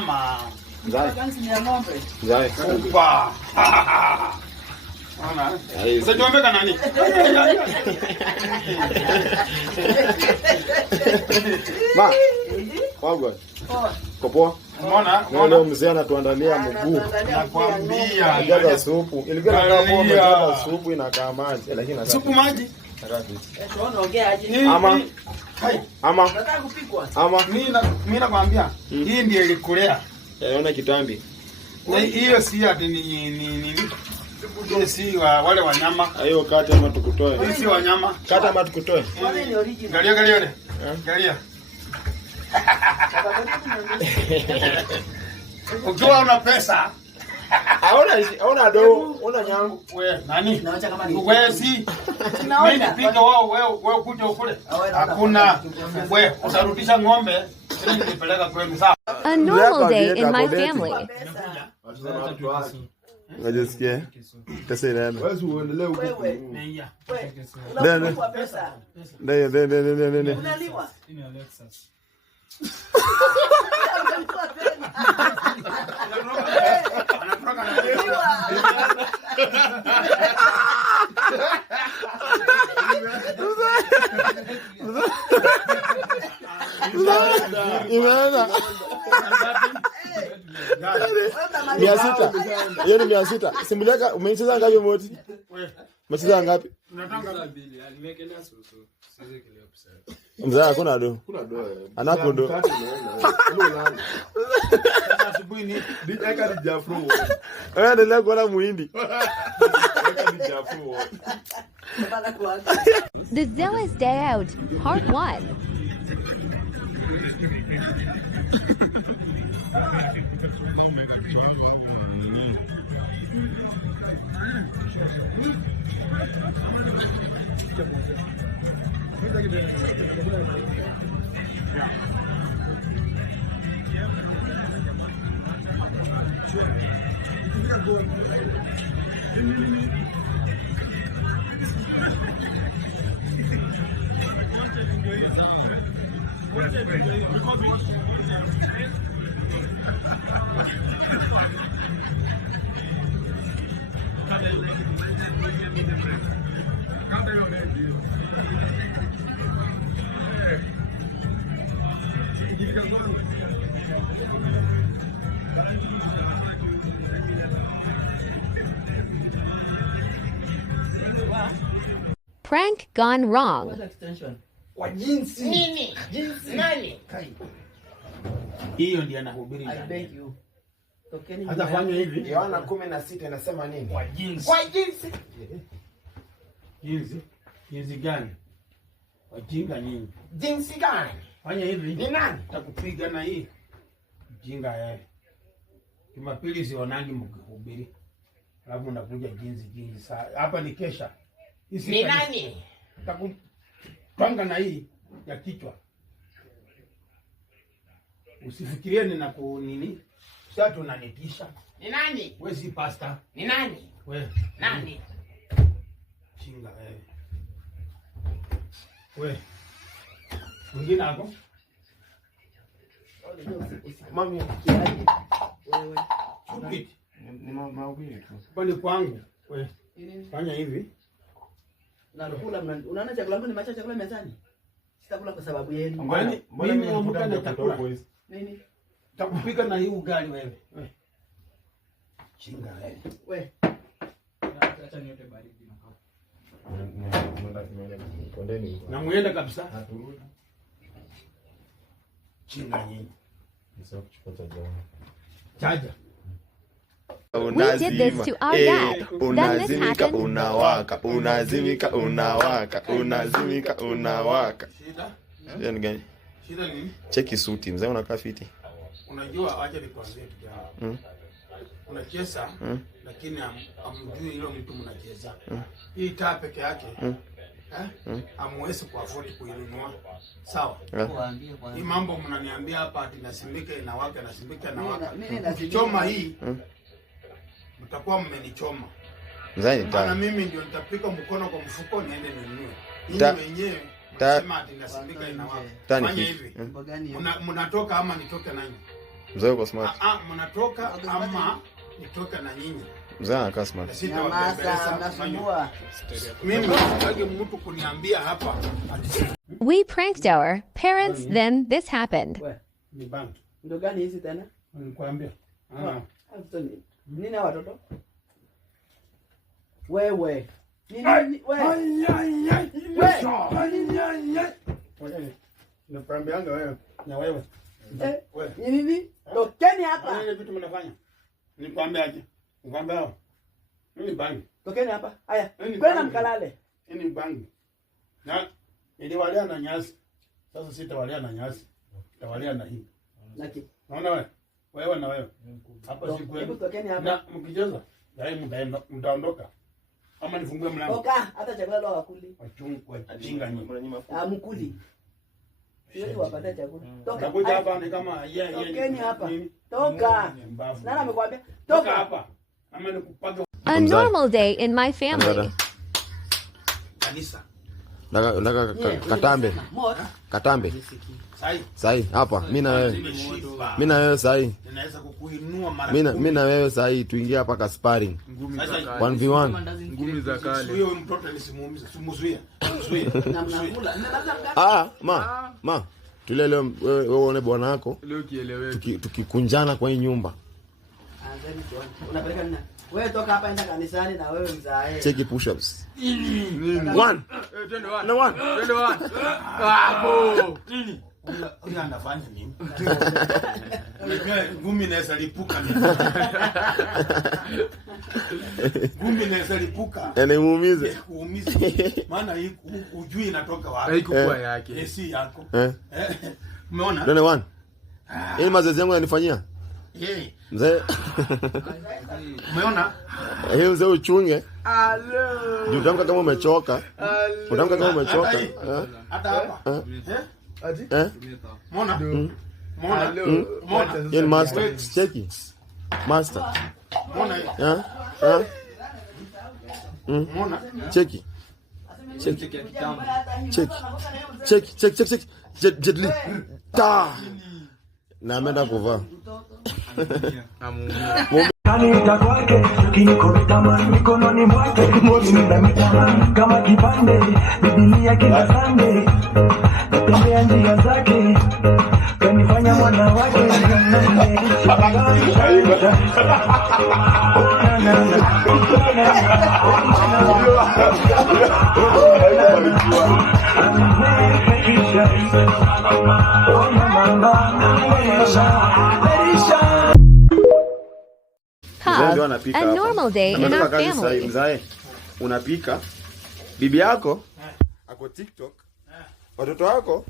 Mama. Zai. Kansi ni ya ng'ombe. Zai. Upa. Ona. Sasa tuombe kana nani? Ma. Wagwa. Kopoa. Umeona? Leo mzee anatuandalia mguu. Nakwambia. Ajaza supu. Ilikuwa inakaa poa ajaza supu inakaa maji lakini supu maji. Tunaongea aje? Ama. Ama. Nataka kupikwa. Ama. Mimi nakwambia. Hii ndiyo ilikulea. Yaona kitambi. Na hiyo si ati ni hiyo si wale wanyama. Hiyo kata ama tukutoe. Hii si wanyama. Kata ama tukutoe. Wale ni original. Galia. Galia. Ukiwa una pesa, Hauna do, una nyangu. wewe nani? Naacha kama ni. Wewe si. Tunaona. Mimi nipike wewe kuja ukule. Hakuna. Wewe utarudisha ng'ombe ili nipeleka kwenu sawa. A normal day in my family. Unajisikia? Pesa inaenda. Wewe uendelee huko. Nenda. Unalipa pesa. Ndio. Unalipa. Ini Alexas. Imeenda. 600. Hiyo ni 600. Simuliaka umecheza ngapi moti? Umecheza ngapi? Unatanga Bili, alimekelea susu. Siwezi kileo pesa. Mzee hakuna do. Kuna do. Anako do. asubuhi ni Eka ni jafro. Wewe endelea kuona muhindi. Eka ni jafro. The Zealous Day Out, Part 1. Prank gone wrong. Kwa jinsi. nini? Jinsi. Nani? Hiyo ndiyo anahubiri I ndani. beg you. Tokeni. Hata fanya hivi. Yohana 16 inasema nini? Kwa jinsi. Kwa jinsi. Jinsi gani? Wajinga nyinyi. Jinsi gani? Fanya hivi. Ni nani? Takupiga na hii. Mjinga yeye. Jumapili sionangi mkihubiri. Alafu unakuja jinsi saa. Hapa ni kesha. Ni nani? Takupanga na hii ya kichwa. Usifikirie nina nini? Sasa tunanitisha. Ni nani? Wewe si pastor. Ni nani? Wewe Nani? chinga wewe. Wewe. Mwingine hapo? Mami Kiaje? Wewe. Chupiti. ni mahubiri tu. Kwani kwangu. Wewe. Fanya hivi. Nakula unaona chakula yangu nimeacha chakula mezani. Sitakula kwa sababu yenu. Mbona mimi naamka na chakula? Nini? Takupika na hii ugali wewe. Wewe. Chinga wewe. Wewe. Acha niote baridi na hapo. Na muende kabisa. Chinga nyinyi. Chaja. We did this to our dad. Then this happened. Unazimika unawaka. Shida? Hiyo ni gani? Shida nini? Cheki suti, mzee unakaa fiti. Unajua acha nikwambie kijana. Unacheza lakini amjui hilo mtu mnacheza. Hii taa peke yake. Amwezi kuafford kuinunua. Sawa? Kuambia kwanza. Hii mambo mnaniambia hapa ati nasimika inawaka inawaka. Ukichoma hii mtakuwa mmenichoma. Mzee ni Na taa. mimi ndio nitapika mkono kwa mfuko niende ninunue. Ninyi wenyewe mnasema ati nasimika inawaka. Fanya hivi. Mnatoka ama nitoke nanyi? Mzee uko smart. Mnatoka ama nitoka na nyinyi? Mzee anakaa smart. Sasa mnasumbua. Mimi nataka mtu kuniambia hapa. We pranked our parents, then this happened. Ni banki. Ndio gani hizi tena? Nikwambia. Nini watoto? Wewe. Nini wewe? Nakwambianga wewe na wewe. Ni mimi? Tokeni hapa. Ile vitu mnafanya. Nikwambiaje? Nikwambia. Ni banki. Tokeni hapa. Haya. Kwenda mkalale. Ni banki. Na niliwalia na nyasi. Sasa sitawalia na nyasi. Tawalia na hii. Laki. Naona wewe. Wewe na wewe. Hapa si kweli. Tokeni hapa. Na mkicheza, mtaondoka. Ama nifungue mlango. Toka, hata chakula leo hakuli. Wajinga nyinyi. Mkuli. Siwezi wapata chakula. Toka. Nakuja hapa ni kama yeye. Tokeni hapa. Toka. Nani amekwambia? Toka hapa. Ama nikupaka A normal day in my family. kanisa. Katambe. Katambe. Sai hapa. Mimi na wewe sai. Ninaweza kukuinua mara. Mimi na wewe sai tuingie hapa ka sparring. 1v1. Ngumi za kale. Huyo mtoto nisimuumize. Simuzuie. na mnakula. Ma. Tule leo wewe uone bwana wako. Leo kieleweke. Tukikunjana kwa hii nyumba. Unapeleka nini? Wewe toka hapa enda kanisani na wewe mzae. Check push ups. Nini? 1. Twende 1. No 1. Twende 1. Hapo. Nini? Huyu anafanya nini? Ngumi inaweza lipuka. Ngumi inaweza lipuka. Muumize. Kuumiza. Maana hii ujui inatoka wapi? Haikuwa yake. Si yako. Umeona? Twende 1. Hii mazoezi yangu yanifanyia. Mzee. Umeona? Mzee uchunge. Hello. Utamka kama umechoka. Utamka kama umechoka. Hata hapa. Ati? Umeona? Umeona? Umeona? Yen master. Cheki. Master. Umeona? Umeona? Cheki. Cheki. Jetli. Ta. Na ameenda kuvaa. Kanita kwake kinikomtama mikononi mwake kama kipande Biblia kila Sunday natembea njia zake kanifanya mwana wake A normal day in our family. Mzae, unapika. Bibi yako ako TikTok. Watoto wako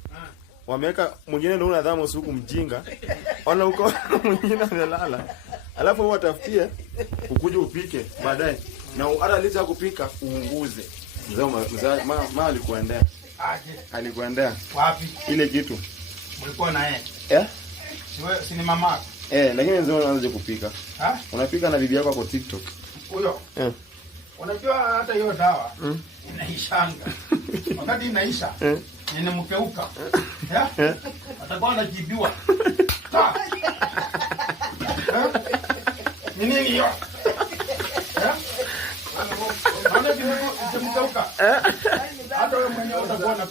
wameka mwingine ndio unadhama usiku mjinga. Ona uko mwingine amelala. Alafu wewe utafutie ukuje upike baadaye. Na hata licha kupika uunguze. Mzee mama alikuendea. Alikuendea. Wapi? Ile kitu. Mlikuwa na yeye. Siwe si ni mama. Lakini nzao unaanza kupika. Unapika na bibi yako kwa TikTok. Huyo. Unajua hata hiyo dawa inaishanga. Wakati inaisha, ninamkeuka. Atakuwa anajibiwa. Nini hiyo? Ana kimekeuka. Hata wewe mwenyewe utakuwa